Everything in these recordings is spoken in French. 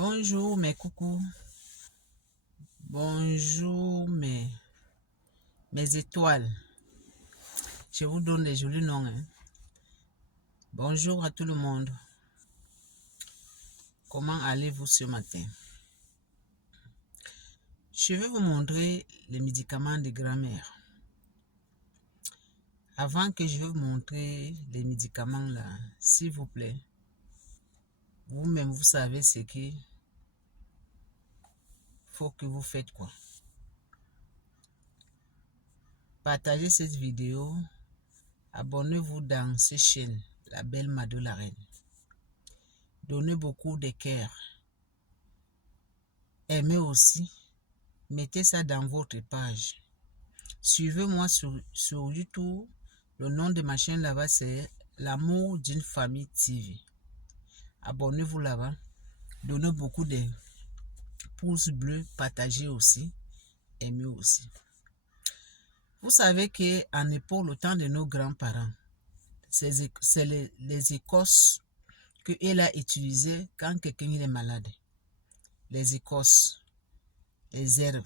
Bonjour mes coucous, bonjour mes étoiles. Je vous donne des jolis noms. Bonjour à tout le monde. Comment allez-vous ce matin? Je vais vous montrer les médicaments de grand-mère. Avant que je vous montrer les médicaments là, s'il vous plaît, vous-même vous savez ce qu'il faut que vous faites quoi. Partagez cette vidéo, abonnez-vous dans cette chaîne, la belle Mado la Reine. Donnez beaucoup de cœur. Aimez aussi. Mettez ça dans votre page. Suivez-moi sur YouTube. Le nom de ma chaîne là-bas, c'est L'amour d'une famille TV. Abonnez-vous là-bas. Donnez beaucoup de pouces bleus. Partagez aussi. Aimez aussi. Vous savez qu'en époque, le temps de nos grands-parents, c'est les écorces qu'elle a utilisées quand quelqu'un est malade. Les écorces, les herbes.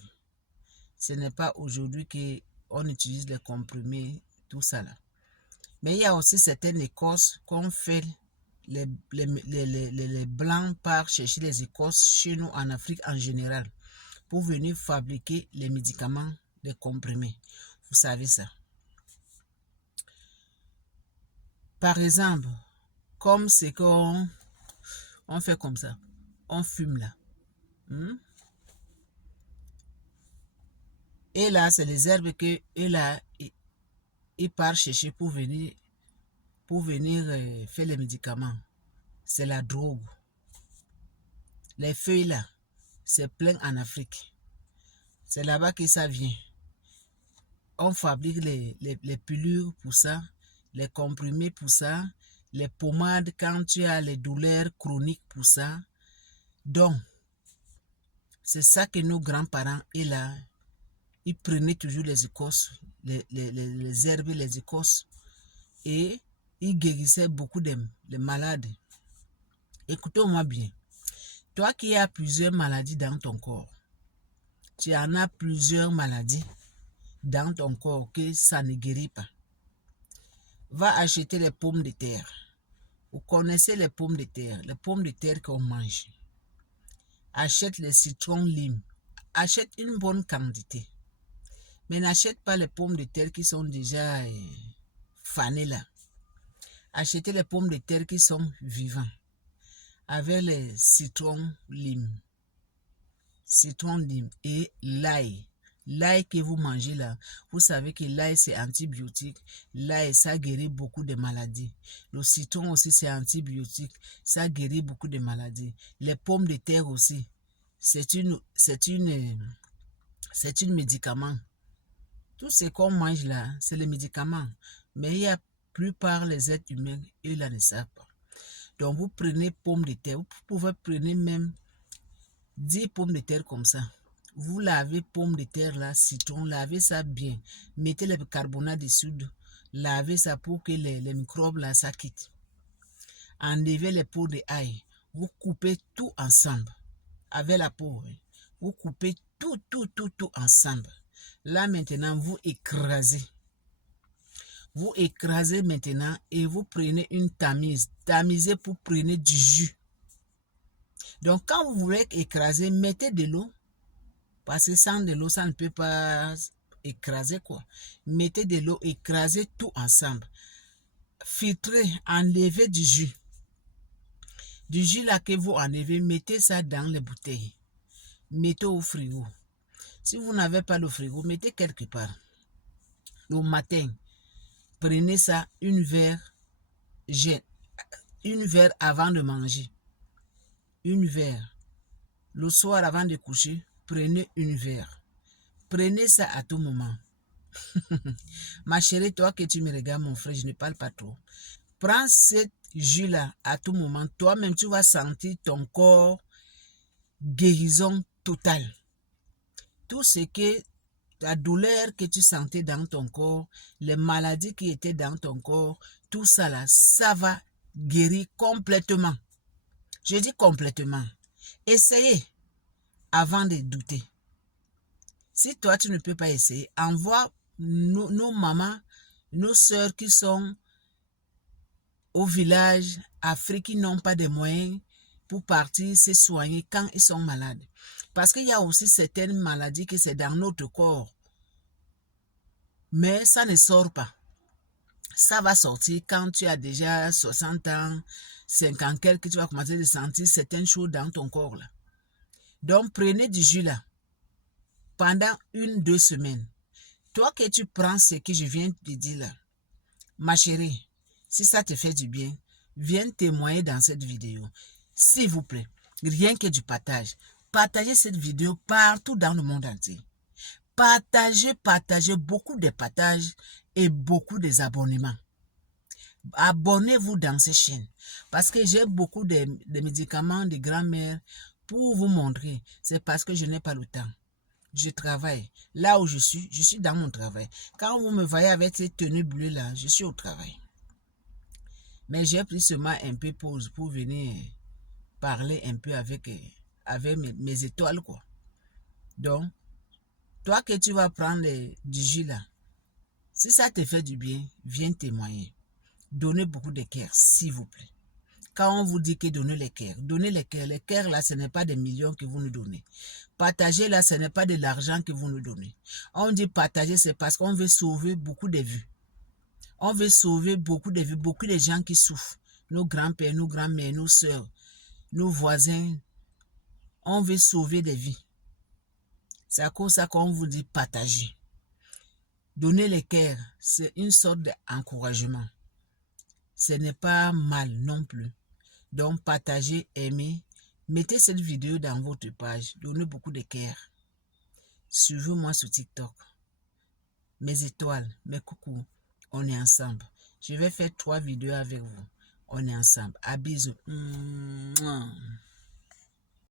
Ce n'est pas aujourd'hui qu'on utilise les comprimés, tout ça là. Mais il y a aussi certaines écorces qu'on fait, les blancs partent chercher les écorces chez nous en Afrique en général pour venir fabriquer les médicaments, les comprimés. Vous savez ça. Par exemple, comme c'est qu'on fait comme ça, on fume là. Et là, c'est les herbes que il part chercher pour venir faire les médicaments. C'est la drogue. Les feuilles là, c'est plein en Afrique. C'est là-bas que ça vient. On fabrique les pilules pour ça, les comprimés pour ça, les pommades quand tu as les douleurs chroniques pour ça. Donc, c'est ça que nos grands-parents, ils prenaient toujours les écorces, les herbes, les écorces, et ils guérissaient beaucoup de malades. Écoutez-moi bien. Toi qui as plusieurs maladies dans ton corps, tu en as plusieurs maladies dans ton corps que ça ne guérit pas. Va acheter les pommes de terre. Vous connaissez les pommes de terre qu'on mange. Achète les citrons limes. Achète une bonne quantité. Mais n'achète pas les pommes de terre qui sont déjà fanées là. Achetez les pommes de terre qui sont vivants. Avec les citrons limes. Citron lime et l'ail. L'ail que vous mangez là, vous savez que l'ail c'est antibiotique. L'ail ça guérit beaucoup de maladies. Le citron aussi c'est antibiotique. Ça guérit beaucoup de maladies. Les pommes de terre aussi. C'est une médicament. Tout ce qu'on mange là, c'est les médicaments. Mais il y a plupart les êtres humains, eux là ne savent pas. Donc vous prenez pommes de terre. Vous pouvez prendre même 10 pommes de terre comme ça. Vous lavez pommes de terre là, citron, lavez ça bien. Mettez le bicarbonate de soude. Lavez ça pour que les microbes là, ça quitte. Enlevez les peaux de ail. Vous coupez tout ensemble. Avec la peau. Vous coupez tout ensemble. Là maintenant, vous écrasez. Vous écrasez maintenant et vous prenez une tamise. Tamisez pour prendre du jus. Donc, quand vous voulez écraser, mettez de l'eau. Parce que sans de l'eau, ça ne peut pas écraser quoi. Mettez de l'eau, écrasez tout ensemble. Filtrez, enlevez du jus. Du jus là que vous enlevez, mettez ça dans les bouteilles. Mettez au frigo. Si vous n'avez pas le frigo, mettez quelque part. Le matin, prenez ça une verre avant de manger. Une verre. Le soir avant de coucher, prenez une verre. Prenez ça à tout moment. Ma chérie, toi que tu me regardes, mon frère, je ne parle pas trop. Prends cette jus-là à tout moment. Toi-même, tu vas sentir ton corps guérison totale. Tout ce que la douleur que tu sentais dans ton corps, les maladies qui étaient dans ton corps, tout ça là, ça va guérir complètement. Je dis complètement. Essayez avant de douter. Si toi, tu ne peux pas essayer, envoie nos mamans, nos sœurs qui sont au village, Afrique, qui n'ont pas de moyens pour partir se soigner quand ils sont malades. Parce qu'il y a aussi certaines maladies que c'est dans notre corps. Mais ça ne sort pas. Ça va sortir quand tu as déjà 60 ans, 50 quelques, tu vas commencer à sentir certaines choses dans ton corps là. Donc, prenez du jus là pendant 1-2 semaines. Toi que tu prends ce que je viens de te dire là, ma chérie, si ça te fait du bien, viens témoigner dans cette vidéo. S'il vous plaît, rien que du partage. Partagez cette vidéo partout dans le monde entier. Partagez beaucoup de partages et beaucoup des abonnements. Abonnez-vous dans ces chaînes parce que j'ai beaucoup de médicaments de grand-mère pour vous montrer. C'est parce que je n'ai pas le temps. Je travaille. Là où je suis dans mon travail. Quand vous me voyez avec ces tenues bleues là, je suis au travail. Mais j'ai pris seulement un peu pause pour venir parler un peu avec mes étoiles quoi. Donc, toi que tu vas prendre du jus là, si ça te fait du bien, viens témoigner. Donnez beaucoup de cœur, s'il vous plaît. Quand on vous dit que donnez les cœurs, donnez les cœurs. Les cœurs là, ce n'est pas des millions que vous nous donnez. Partager là, ce n'est pas de l'argent que vous nous donnez. On dit partager, c'est parce qu'on veut sauver beaucoup de vies. On veut sauver beaucoup de vies, beaucoup de gens qui souffrent. Nos grands-pères, nos grands-mères, nos soeurs, nos voisins. On veut sauver des vies. C'est à cause de ça qu'on vous dit partager. Donner les cœurs, c'est une sorte d'encouragement. Ce n'est pas mal non plus. Donc, partagez, aimez. Mettez cette vidéo dans votre page. Donnez beaucoup de cœur. Suivez-moi sur TikTok. Mes étoiles, mes coucous, on est ensemble. Je vais faire 3 vidéos avec vous. On est ensemble. À bisous.